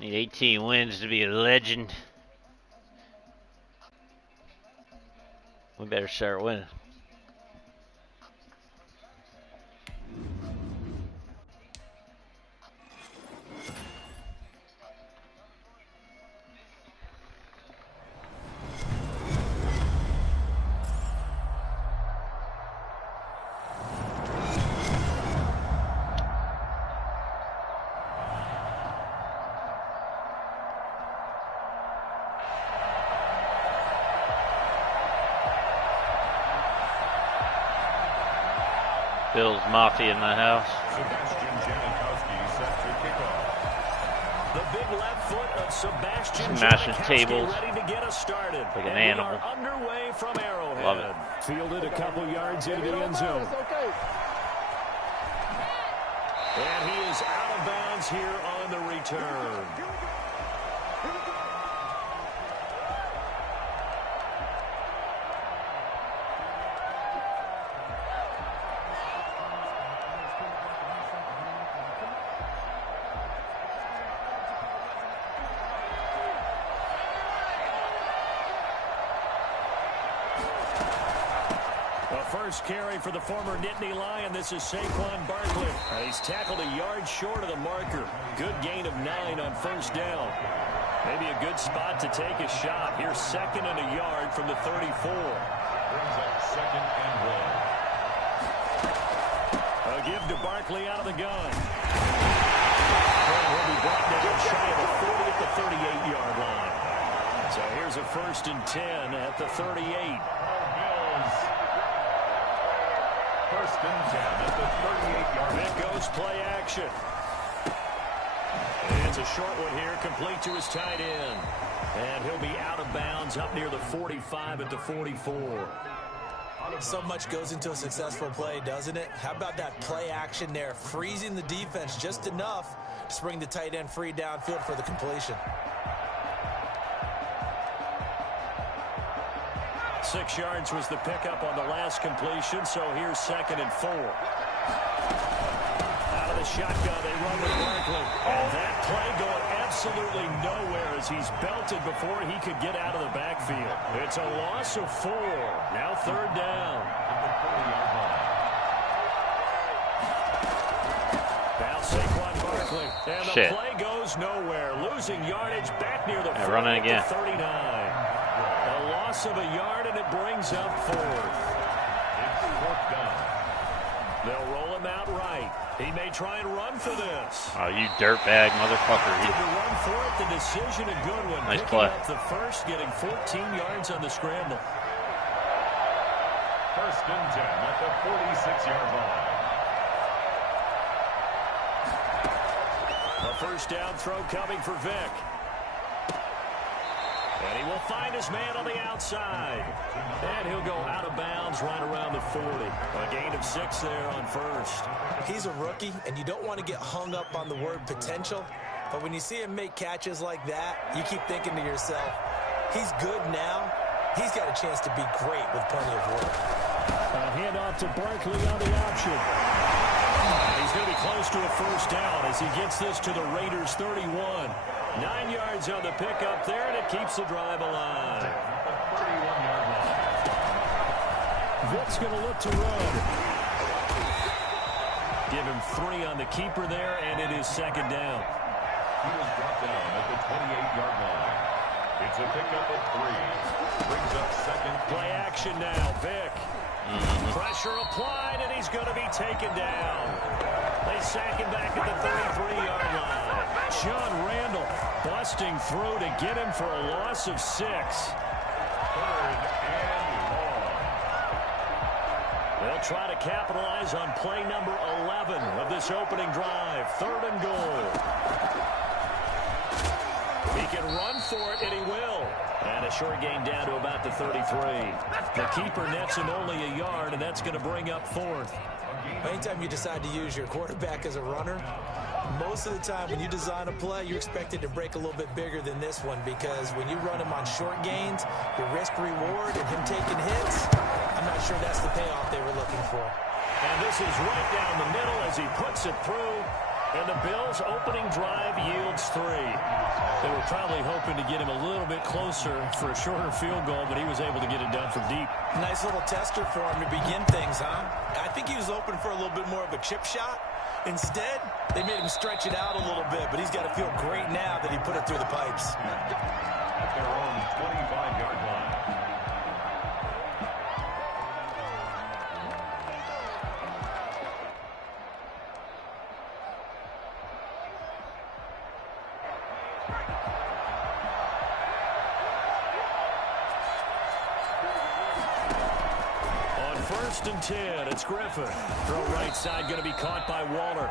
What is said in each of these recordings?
Need 18 wins to be a legend. We better start winning. Bill's Mafia in the house. Sebastian Janikowski set to kick off. The big left foot of Sebastian Smashing Janikowski tables ready to get us started. like an and animal. We are underway from Arrowhead. Love it. Fielded a couple yards into the end zone. And he is out of bounds here on the return. First carry for the former Nittany Lion. This is Saquon Barkley. He's tackled a yard short of the marker. Good gain of 9 on first down. Maybe a good spot to take a shot. Here's 2nd and a yard from the 34. Brings up 2nd and 1. A give to Barkley out of the gun. And he'll be brought down shy of the 40 at the 38-yard line. So here's a 1st and 10 at the 38. 1st and 10 at the 38-yard line. It goes play action. It's a short one here, complete to his tight end. And he'll be out of bounds up near the 45 at the 44. So much goes into a successful play, doesn't it? How about that play action there, freezing the defense just enough to bring the tight end free downfield for the completion. 6 yards was the pickup on the last completion, so here's 2nd and 4. Out of the shotgun, they run with Barkley. And that play going absolutely nowhere as he's belted before he could get out of the backfield. It's a loss of 4. Now 3rd down. Now Saquon Barkley. And the play goes nowhere. Losing yardage back near the 40 running again. 39. A loss of a yard, and it brings up 4th. It's 4th down. They'll roll him out right. He may try and run for this. Oh, you dirtbag motherfucker. To run for it, the decision a good one. Nice Picking play. up the first, getting 14 yards on the scramble. 1st and 10 at the 46-yard line. A first down throw coming for Vick. And he will find his man on the outside. And he'll go out of bounds right around the 40. A gain of 6 there on first. He's a rookie, and you don't want to get hung up on the word potential. But when you see him make catches like that, you keep thinking to yourself, he's good now. He's got a chance to be great with plenty of work. A handoff to Barkley on the option. He's going to be close to a first down as he gets this to the Raiders' 31. 9 yards on the pickup there, and it keeps the drive alive. 31-yard line. Vick's going to look to run. Give him 3 on the keeper there, and it is 2nd down. He was brought down at the 28-yard line. It's a pickup of 3. Brings up 2nd. Play action now, Vick. Pressure applied, and he's going to be taken down. They sack him back at the 33-yard line. John Randall busting through to get him for a loss of 6. 3rd and long. They'll try to capitalize on play number 11 of this opening drive. 3rd and goal. He can run for it, and he will. And a short gain down to about the 33. The keeper nets him only a yard, and that's going to bring up 4th. Anytime you decide to use your quarterback as a runner, most of the time when you design a play, you're expected to break a little bit bigger than this one, because when you run him on short gains, your risk-reward and him taking hits, I'm not sure that's the payoff they were looking for. And this is right down the middle as he puts it through. And the Bills' opening drive yields 3. They were probably hoping to get him a little bit closer for a shorter field goal, but he was able to get it done from deep. Nice little tester for him to begin things, huh? I think he was hoping for a little bit more of a chip shot. Instead, they made him stretch it out a little bit, but he's got to feel great now that he put it through the pipes. At their own 25-yard line. First and 10, it's Griffin. Throw right side going to be caught by Waller.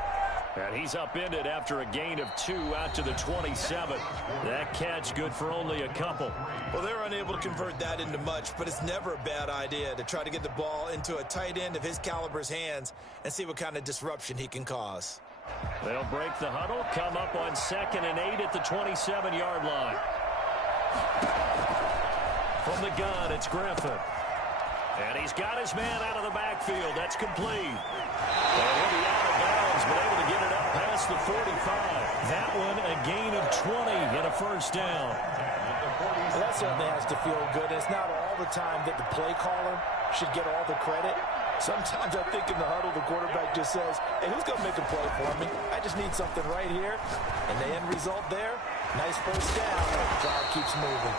And he's upended after a gain of 2 out to the 27. That catch good for only a couple. Well, they're unable to convert that into much, but it's never a bad idea to try to get the ball into a tight end of his caliber's hands and see what kind of disruption he can cause. They'll break the huddle, come up on 2nd and 8 at the 27-yard line. From the gun, it's Griffin. And he's got his man out of the backfield. That's complete. And he'll be out of bounds, but able to get it up past the 45. That one, a gain of 20 and a first down. Well, that certainly has to feel good. It's not all the time that the play caller should get all the credit. Sometimes I think in the huddle, the quarterback just says, hey, who's going to make a play for me? I just need something right here. And the end result there, nice first down. The drive keeps moving.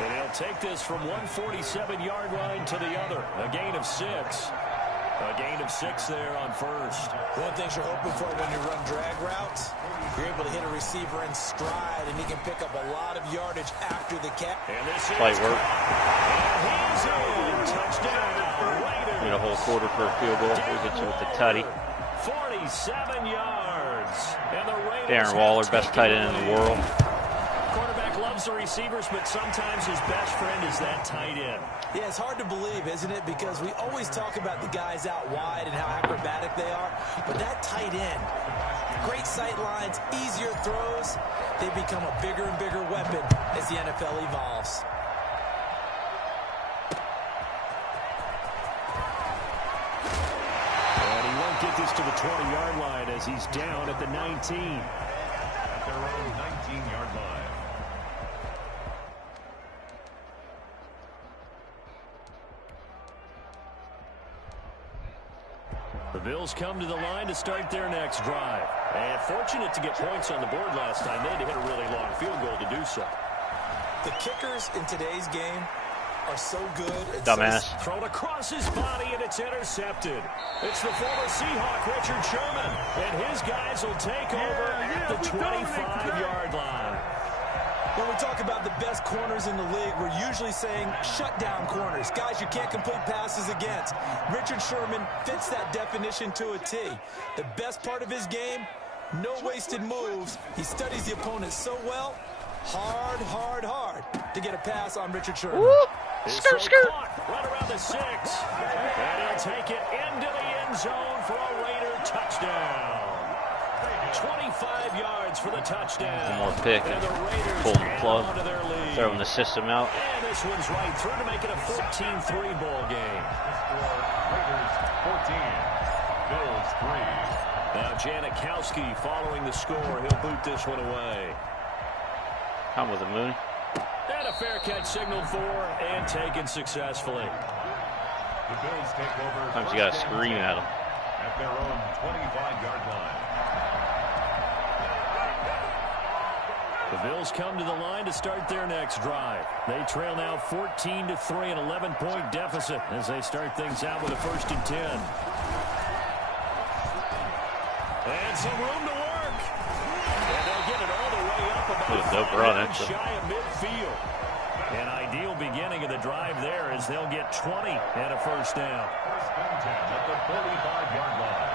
And he'll take this from 147-yard line to the other. A gain of 6. A gain of 6 there on first. One of the things you're hoping for when you run drag routes, you're able to hit a receiver in stride, and he can pick up a lot of yardage after the catch. And this is Light work. And he's in. Touchdown. Raiders. Need a whole quarter for a field goal. We get you with the tutty. 47 yards. And the Raiders Darren Waller, best tight end in the world. Quarterback loves the receivers, but sometimes his best friend is that tight end. Yeah, it's hard to believe, isn't it? Because we always talk about the guys out wide and how acrobatic they are. But that tight end, great sight lines, easier throws, they become a bigger and bigger weapon as the NFL evolves. And he won't get this to the 20-yard line as he's down at the 19. At their own 19-yard line. The Bills come to the line to start their next drive. And fortunate to get points on the board last time. They had to hit a really long field goal to do so. The kickers in today's game are so good. Dumbass. Thrown across his body, and it's intercepted. It's the former Seahawk, Richard Sherman. And his guys will take over at the 25-yard line. When we talk about the best corners in the league, we're usually saying shutdown corners, guys you can't complete passes against. Richard Sherman fits that definition to a T. The best part of his game, no wasted moves. He studies the opponent so well, hard to get a pass on Richard Sherman. Skirt. Right around the 6. And he'll take it into the end zone for a Raider touchdown. 25 yards for the touchdown. One more pick. And the Raiders Pull the plug. onto their lead. Throwing the system out. And this one's right through to make it a 14-3 ball game. Raiders 14. Bills 3. Now Janikowski following the score. He'll boot this one away. Come with it, Mooney. And a fair catch signaled for and taken successfully. The Bills take over. Sometimes you got to scream at them. At their own 25-yard line. The Bills come to the line to start their next drive. They trail now 14-3, an 11-point deficit as they start things out with a 1st and 10. And some room to work. And they'll get it all the way up about 5 yards shy of midfield. An ideal beginning of the drive there as they'll get 20 and a first down. 1st and 10 at the 45-yard line.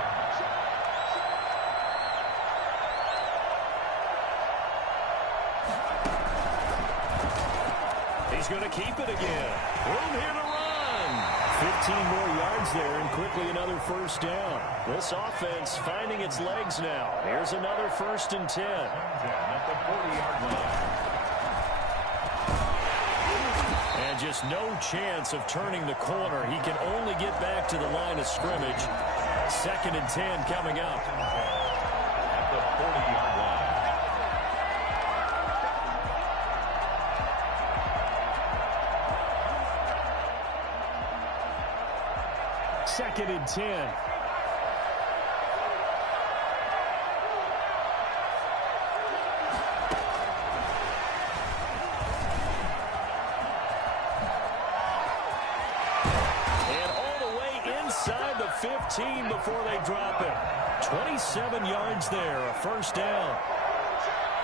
He's going to keep it again. Room here to run. 15 more yards there and quickly another first down. This offense finding its legs now. Here's another 1st and 10. At the 40-yard line. And just no chance of turning the corner. He can only get back to the line of scrimmage. 2nd and 10 coming up. At the 2nd and 10. Inside the 15 before they drop it. 27 yards there, a first down.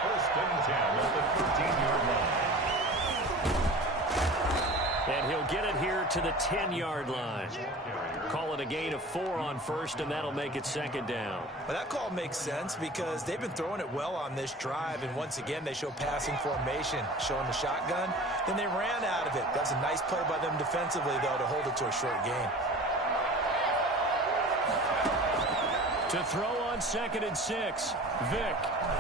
1st and 10 at the 13-yard line. And he'll get it here to the 10-yard line. Call it a gain of 4 on 1st, and that'll make it 2nd down. Well, that call makes sense because they've been throwing it well on this drive, and once again, they show passing formation, showing the shotgun. Then they ran out of it. That's a nice play by them defensively, though, to hold it to a short gain. To throw on 2nd and 6. Vick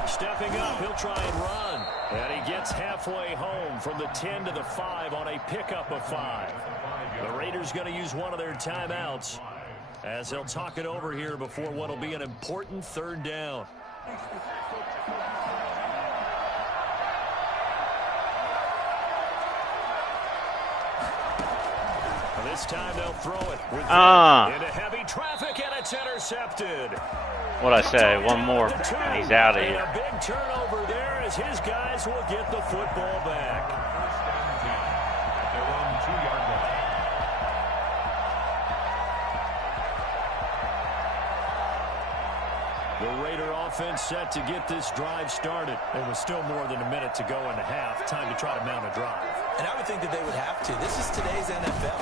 stepping up. He'll try and run. And he gets halfway home from the 10 to the 5 on a pickup of 5. The Raiders going to use one of their timeouts as they'll talk it over here before what will be an important 3rd down. This time they'll throw it with into heavy traffic, and it's intercepted. What'd I say? One more, and he's out of here. A big turnover there as his guys will get the football back. Their own 2-yard line. The Raider offense set to get this drive started. There was still more than a minute to go in the half. Time to try to mount a drive. And I would think that they would have to. This is today's NFL.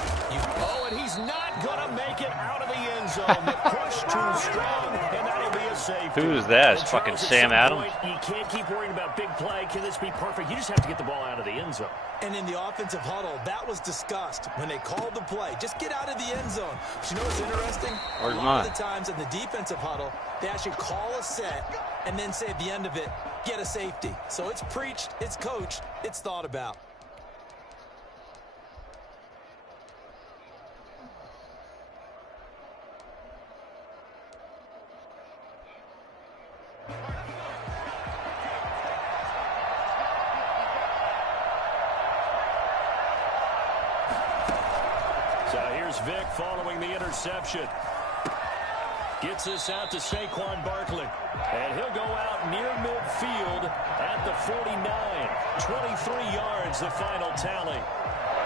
And he's not going to make it out of the end zone. The push too strong, and that'll be a safety. Who's that? It's fucking Sam Adams. You can't keep worrying about big play. Can this be perfect? You just have to get the ball out of the end zone. And in the offensive huddle, that was discussed when they called the play. Just get out of the end zone. But you know what's interesting? Where's a lot mine? of the times in the defensive huddle, they actually call a set and then say at the end of it, get a safety. So it's preached, it's coached, it's thought about. Vick following the interception. Gets this out to Saquon Barkley. And he'll go out near midfield at the 49. 23 yards, the final tally.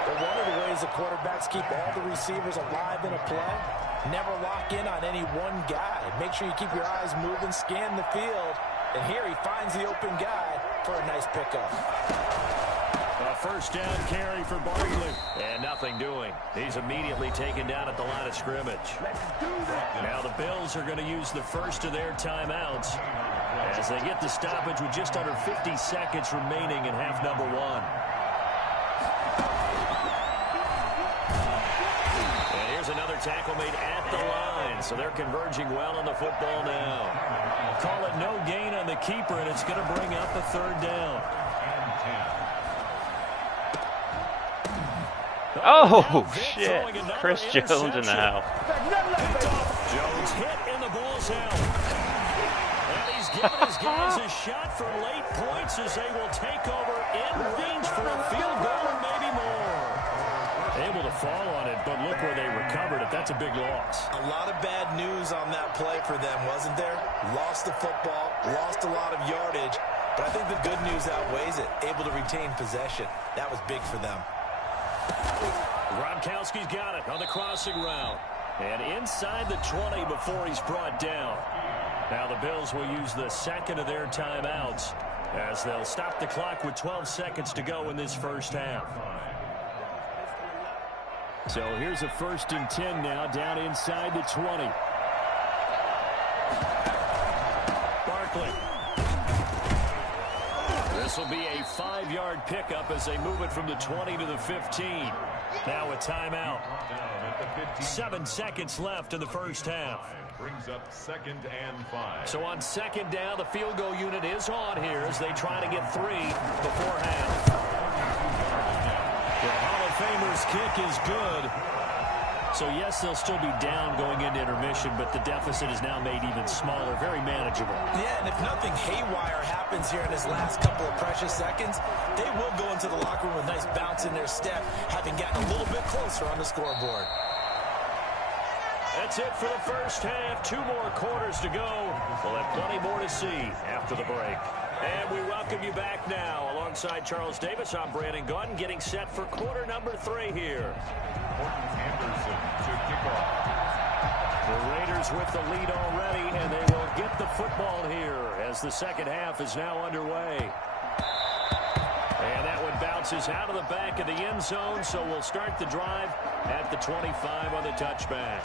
But one of the ways the quarterbacks keep all the receivers alive in a play, never lock in on any one guy. Make sure you keep your eyes moving, scan the field. And here he finds the open guy for a nice pickup. A first down carry for Barkley. And nothing doing. He's immediately taken down at the line of scrimmage. Now the Bills are going to use the first of their timeouts as they get the stoppage with just under 50 seconds remaining in half number 1. And here's another tackle made at the line. So they're converging well on the football now. Call it no gain on the keeper, and it's going to bring up a 3rd down. Oh, shit. Chris Jones in the house. Jones hit and the ball's out. And he's given his guys a shot for late points as they will take over in range for a field goal and maybe more. Able to fall on it, but look where they recovered it. That's a big loss. A lot of bad news on that play for them, wasn't there? Lost the football, lost a lot of yardage, but I think the good news outweighs it. Able to retain possession. That was big for them. Gronkowski's got it on the crossing route. And inside the 20 before he's brought down. Now the Bills will use the second of their timeouts as they'll stop the clock with 12 seconds to go in this first half. So here's a 1st and 10 now down inside the 20. Barkley. This will be a 5-yard pickup as they move it from the 20 to the 15. Now a timeout. 7 seconds left in the first half. Brings up 2nd and 5. So on 2nd down, the field goal unit is on here as they try to get 3 before half. The Hall of Famer's kick is good. So, yes, they'll still be down going into intermission, but the deficit is now made even smaller, very manageable. Yeah, and if nothing haywire happens here in his last couple of precious seconds, they will go into the locker room with a nice bounce in their step, having gotten a little bit closer on the scoreboard. That's it for the first half. 2 more quarters to go. We'll have plenty more to see after the break. And we welcome you back now. Alongside Charles Davis, I'm Brandon Gaudin, getting set for quarter number 3 here. Anderson to kick off. The Raiders with the lead already, and they will get the football here as the second half is now underway. And that one bounces out of the back of the end zone, so we'll start the drive at the 25 on the touchback.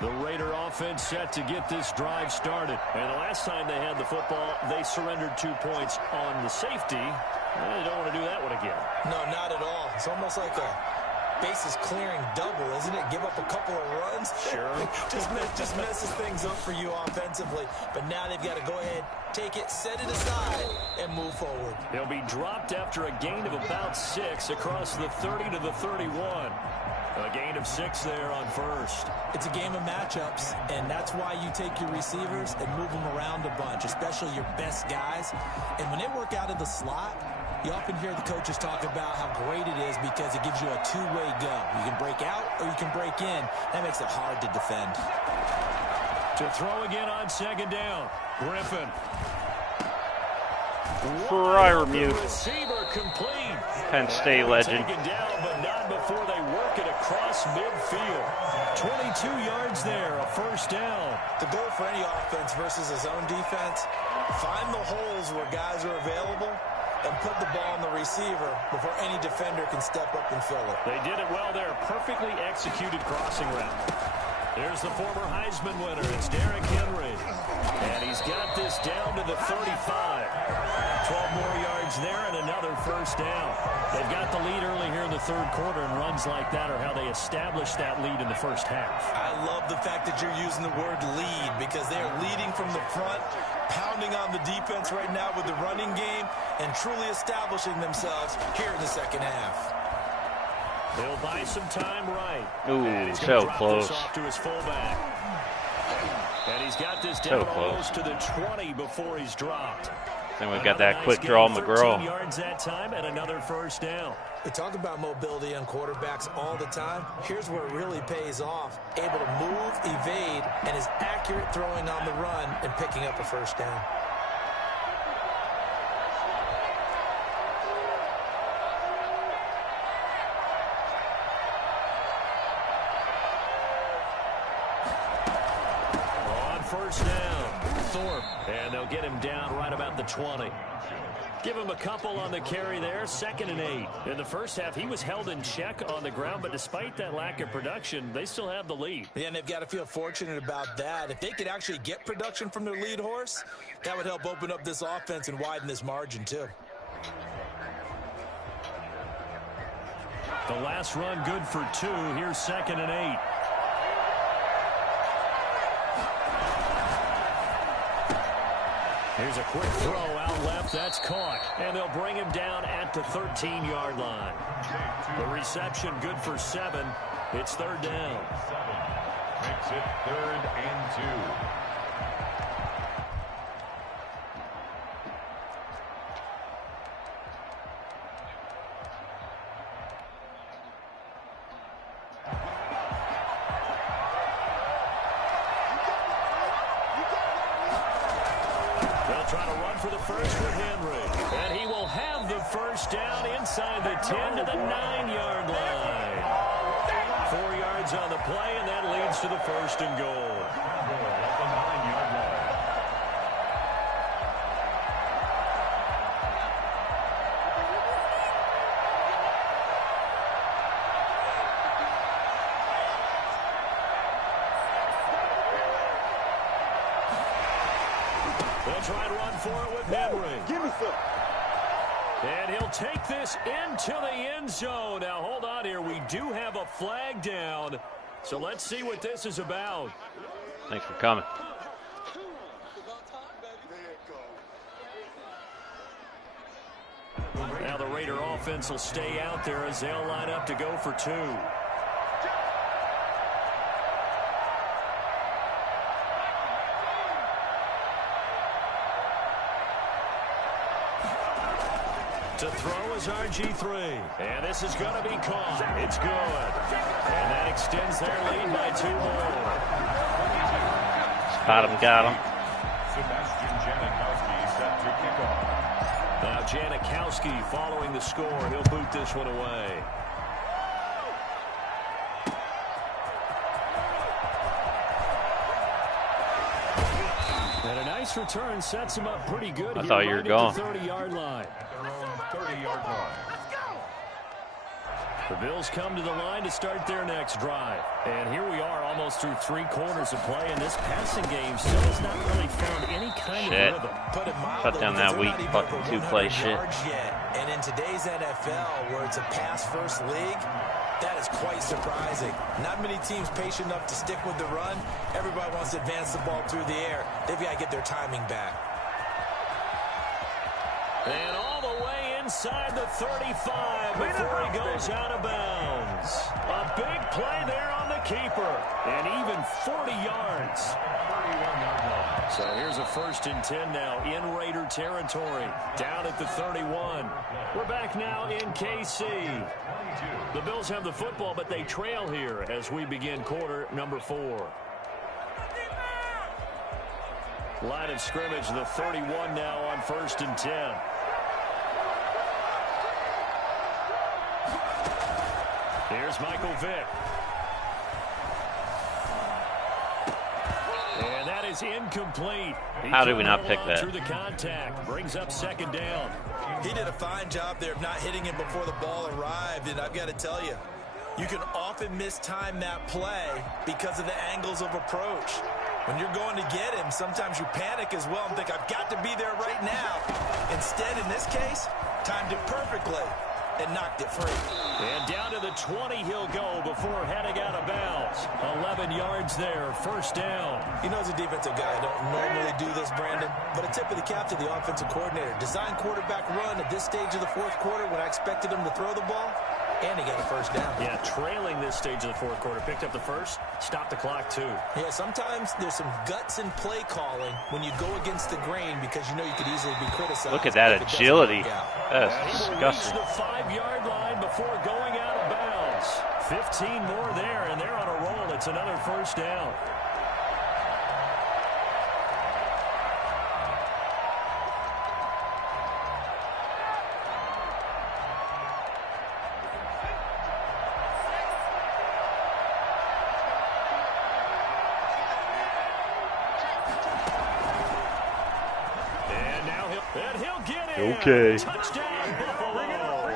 The Raider offense set to get this drive started. And the last time they had the football, they surrendered 2 points on the safety. They don't want to do that one again. No, not at all. It's almost like a bases clearing double, isn't it? Give up a couple of runs. Sure. just messes things up for you offensively. But now they've got to go ahead, take it, set it aside, and move forward. They'll be dropped after a gain of about 6 across the 30 to the 31. A gain of 6 there on first. It's a game of matchups, and that's why you take your receivers and move them around a bunch, especially your best guys. And when they work out of the slot, you often hear the coaches talk about how great it is because it gives you a two-way go. You can break out or you can break in. That makes it hard to defend. To throw again on second down. Griffin. Fryermuth. Receiver complete. Penn State legend. Taken down, but not before they work it across midfield. 22 yards there, a first down. The goal for any offense versus a zone defense, find the holes where guys are available and put the ball on the receiver before any defender can step up and fill it. They did it well there. Perfectly executed crossing route. There's the former Heisman winner. It's Derrick Henry. And he's got this down to the 35. 12 more yards there and another first down. They've got the lead early here in the third quarter, and runs like that are how they establish that lead in the first half. I love the fact that you're using the word lead because they're leading from the front, pounding on the defense right now with the running game, and truly establishing themselves here in the second half. They'll buy some time right. Ooh, so close. Off to his fullback. And he's got this down almost to the 20 before he's dropped. Then we've got that quick draw McGraw. 13 yards that time and another first down. We talk about mobility on quarterbacks all the time. Here's where it really pays off. Able to move, evade, and is accurate throwing on the run and picking up a first down. First down, Thorpe, and they'll get him down right about the 20. Give him a couple on the carry there, 2nd and 8. In the first half, he was held in check on the ground, but despite that lack of production, they still have the lead. Yeah, and they've got to feel fortunate about that. If they could actually get production from their lead horse, that would help open up this offense and widen this margin too. The last run good for 2. Here's 2nd and 8. Here's a quick throw out left. That's caught. And they'll bring him down at the 13-yard line. The reception good for 7. It's third down. Makes it 3rd and 2. Trying to run for the first with Henry. And he will have the first down inside the 10 to the 9-yard line. 4 yards on the play, and that leads to the first and goal. At the 9-yard line. They'll try to run for it with Henry. Give me some. And he'll take this into the end zone. Now, hold on here. We do have a flag down. So let's see what this is about. Thanks for coming. Now the Raider offense will stay out there as they'll line up to go for 2. To throw is RG3. And this is going to be caught. It's good. And that extends their lead by 2 more. Spot him, got him. Sebastian Janikowski set to kick off. Now Janikowski following the score. He'll boot this one away. And a nice return sets him up pretty good. I thought you were gone. 30-yard line. At their own 30-yard line. The Bills come to the line to start their next drive. And here we are almost through 3 quarters of play, and this passing game still has not really found any kind of rhythm. Put it mildly, Cut down that weak fucking 2-play shit. And in today's NFL, where it's a pass-first league, that is quite surprising. Not many teams patient enough to stick with the run. Everybody wants to advance the ball through the air. They've got to get their timing back. And all the way inside the 35 before he goes out of bounds. A big play there on the keeper. And even 40 yards. 31-yard line. So here's a 1st and 10 now in Raider territory. Down at the 31. We're back now in KC. The Bills have the football, but they trail here as we begin quarter number 4. Line of scrimmage, the 31 now on 1st and 10. Here's Michael Vick. And that is incomplete. How did we not pick that? Through the contact, brings up 2nd down. He did a fine job there of not hitting it before the ball arrived, and I've got to tell you, you can often mistime that play because of the angles of approach. When you're going to get him, sometimes you panic as well and think, I've got to be there right now. Instead, in this case, timed it perfectly and knocked it free. And down to the 20 he'll go before heading out of bounds. 11 yards there, 1st down. You know, as a defensive guy, I don't normally do this, Brandon, but a tip of the cap to the offensive coordinator. Design quarterback run at this stage of the 4th quarter when I expected him to throw the ball, and he got a 1st down. Yeah, trailing this stage of the 4th quarter. Picked up the 1st, stopped the clock too. Yeah, sometimes there's some guts in play calling when you go against the grain because you know you could easily be criticized. Look at that agility. That's disgusting. He will reach the 5-yard line before going out of bounds. 15 more there, and they're on a roll. It's another 1st down. Okay. Touchdown, Buffalo.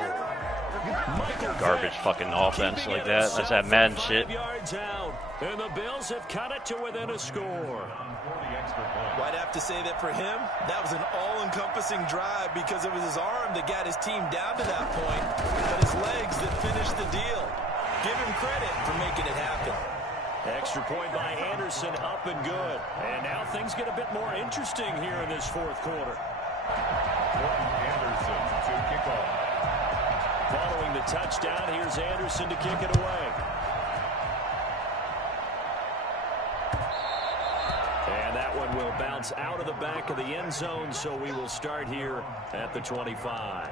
Garbage fucking offense like that. That's that Madden shit. Yards out, and the Bills have cut it to within a score. Well, I'd have to say that for him, that was an all-encompassing drive because it was his arm that got his team down to that point, but his legs that finished the deal. Give him credit for making it happen. Extra point by Anderson, up and good. And now things get a bit more interesting here in this 4th quarter. Anderson to kick off. Following the touchdown, here's Anderson to kick it away. And that one will bounce out of the back of the end zone, so we will start here at the 25.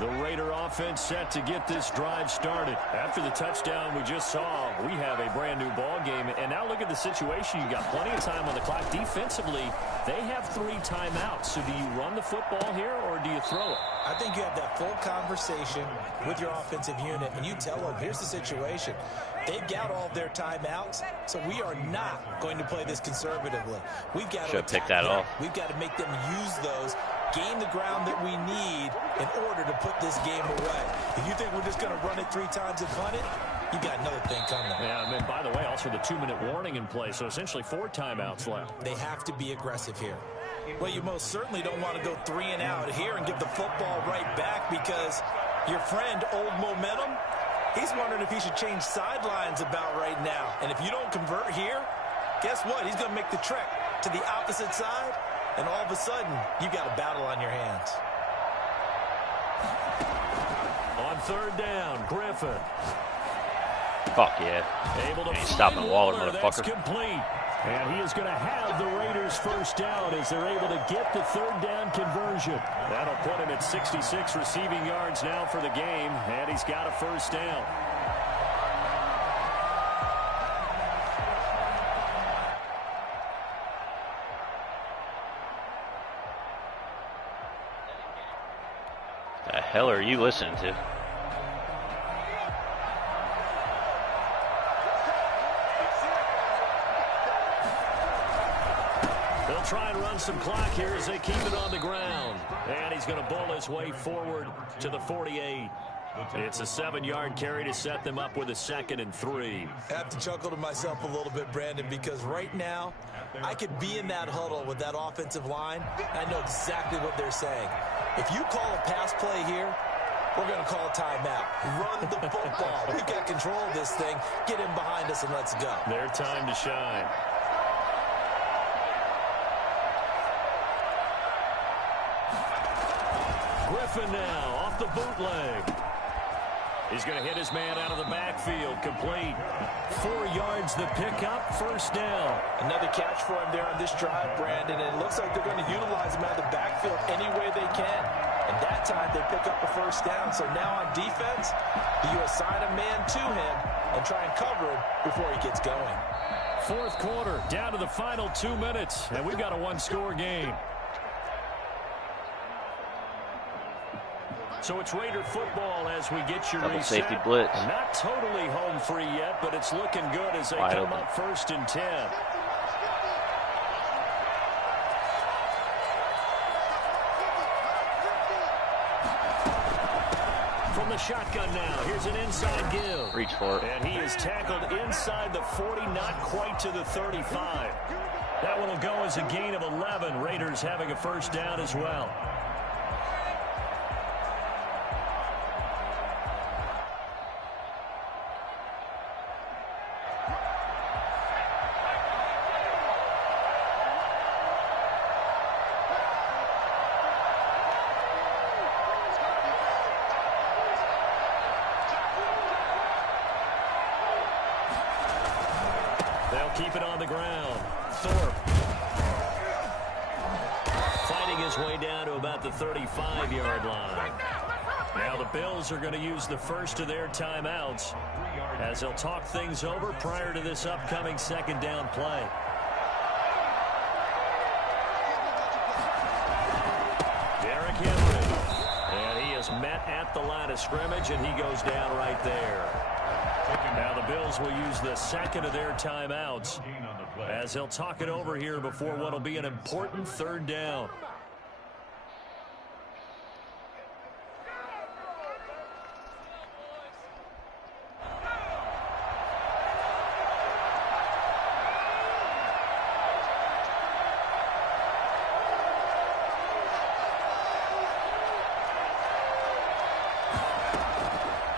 The Raider offense set to get this drive started. After the touchdown we just saw, we have a brand new ball game. And now look at the situation. You got plenty of time on the clock. Defensively, they have 3 timeouts. So do you run the football here or do you throw it? I think you have that full conversation with your offensive unit, and you tell them, here's the situation. They've got all of their timeouts, so we are not going to play this conservatively. We've got to pick that off. We've got to make them use those, gain the ground that we need in order to put this game away. If you think we're just going to run it 3 times and punt it, you got another thing coming. Yeah, and by the way, also the 2-minute warning in play, so essentially 4 timeouts left. They have to be aggressive here. Well, you most certainly don't want to go 3 and out here and give the football right back because your friend, Old Momentum, he's wondering if he should change sidelines about right now. And if you don't convert here, guess what? He's going to make the trek to the opposite side, and all of a sudden, you've got a battle on your hands. On 3rd down, Griffin. Fuck yeah. Able to Ain't stopping Waller, That's motherfucker. complete. And he is going to have the Raiders first down as they're able to get the third down conversion. That'll put him at 66 receiving yards now for the game, and he's got a first down. The hell are you listening to? They'll try and run some clock here as they keep it on the ground. And he's going to bowl his way forward to the 48. It's a 7-yard carry to set them up with a 2nd and 3. I have to chuckle to myself a little bit, Brandon, because right now I could be in that huddle with that offensive line. I know exactly what they're saying. If you call a pass play here, we're going to call a timeout. Run the football. We've got control of this thing. Get in behind us and let's go. Their time to shine. Griffin now off the bootleg. He's going to hit his man out of the backfield. Complete. 4 yards the pickup. First down. Another catch for him there on this drive, Brandon. And it looks like they're going to utilize him out of the backfield any way they can. And that time they pick up a first down. So now on defense, you assign a man to him and try and cover him before he gets going. Fourth quarter, down to the final 2 minutes. And we've got a one-score game. So it's Raider football as we get your Double reset. safety blitz. Not totally home free yet, but it's looking good as they Wide come open. up 1st and 10. From the shotgun now, here's an inside give. Reach for it. And he is tackled inside the 40, not quite to the 35. That one will go as a gain of 11. Raiders having a first down as well. Keep it on the ground. Thorpe fighting his way down to about the 35-yard line. Now the Bills are going to use the first of their timeouts as they'll talk things over prior to this upcoming 2nd down play. Derrick Henry. And he is met at the line of scrimmage, and he goes down right there. Now the Bills will use the 2nd of their timeouts as they'll talk it over here before what will be an important 3rd down.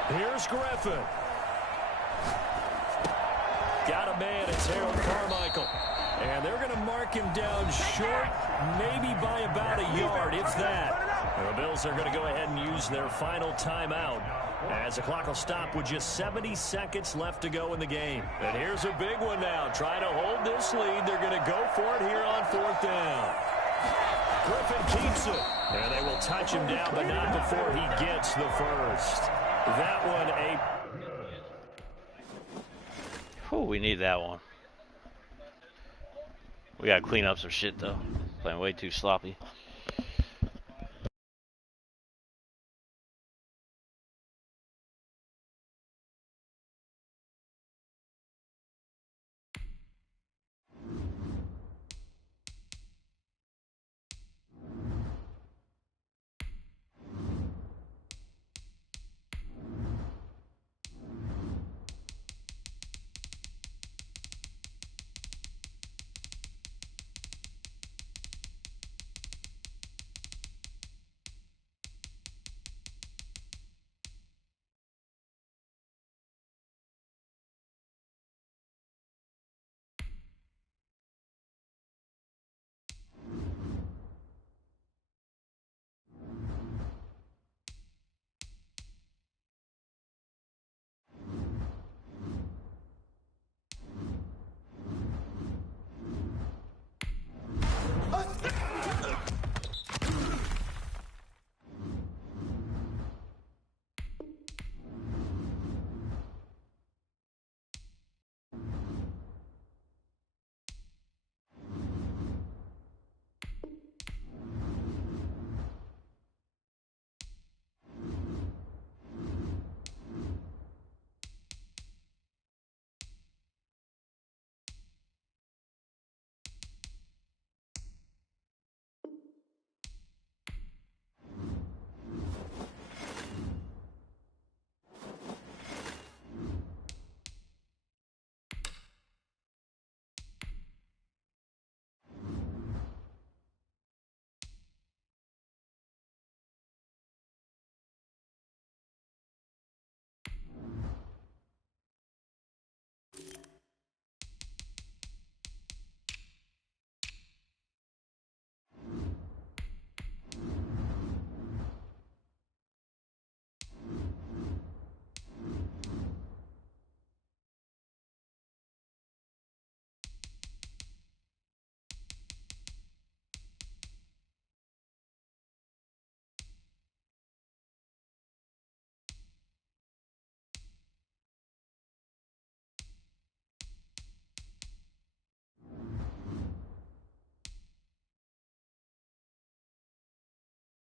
Here's Griffin. Got a man, it's Harold Carmichael. And they're going to mark him down short, maybe by about a yard, if that. And the Bills are going to go ahead and use their final timeout as the clock will stop with just 70 seconds left to go in the game. And here's a big one now. Trying to hold this lead. They're going to go for it here on 4th down. Griffin keeps it. And they will touch him down, but not before he gets the first. That one a... Whew, we need that one. We gotta clean up some shit though. Playing way too sloppy.